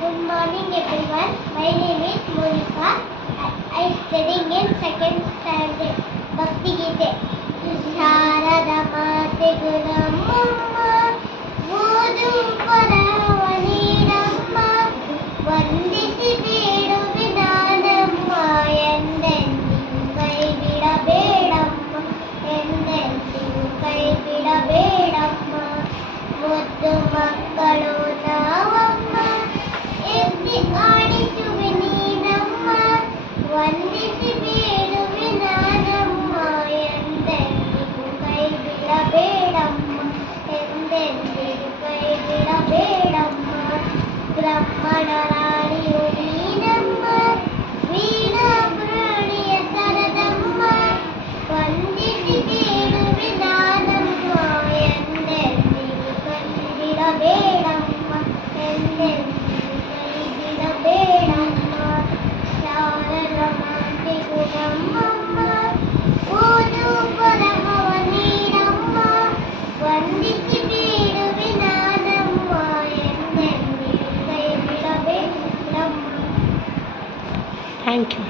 Good morning everyone. My name is Monica. I am studying in second standard. Bhakti Gite. Sharada Mate Gunamma Vodu Paravani Ramma Vandisi Bedu Vidanamma Endendu Kai Vida Bedamma Endendu Kai Vida Bedamma Muddu Makkalu Navamma Every ಆಡಿಸು ನೀನಮ್ಮ ವಂದಿಸಿ ಬೇಡುವೆ ನಾನಮ್ಮ ಎಂದೆಂದಿಗೂ ಕೈ ಬಿಡಬೇಡಮ್ಮ ಎಂದೆಂದಿಗೂ ಕೈ ಬಿಡಬೇಡಮ್ಮ ಬ್ರಹ್ಮಣ ರಾಣಿಯು ನೀನಮ್ಮ ವೀಣಾ ಪುರಾಣಿಯ ಸರದಮ್ಮ ವಂದಿಸಿ ಬೇಡುವೆ ನಾನಮ್ಮ ಎಂದೆಂದಿಗೂ ಕೈ ಬಿಡಬೇಡಮ್ಮ ಎಂದೆಂದಿಗೂ Thank you.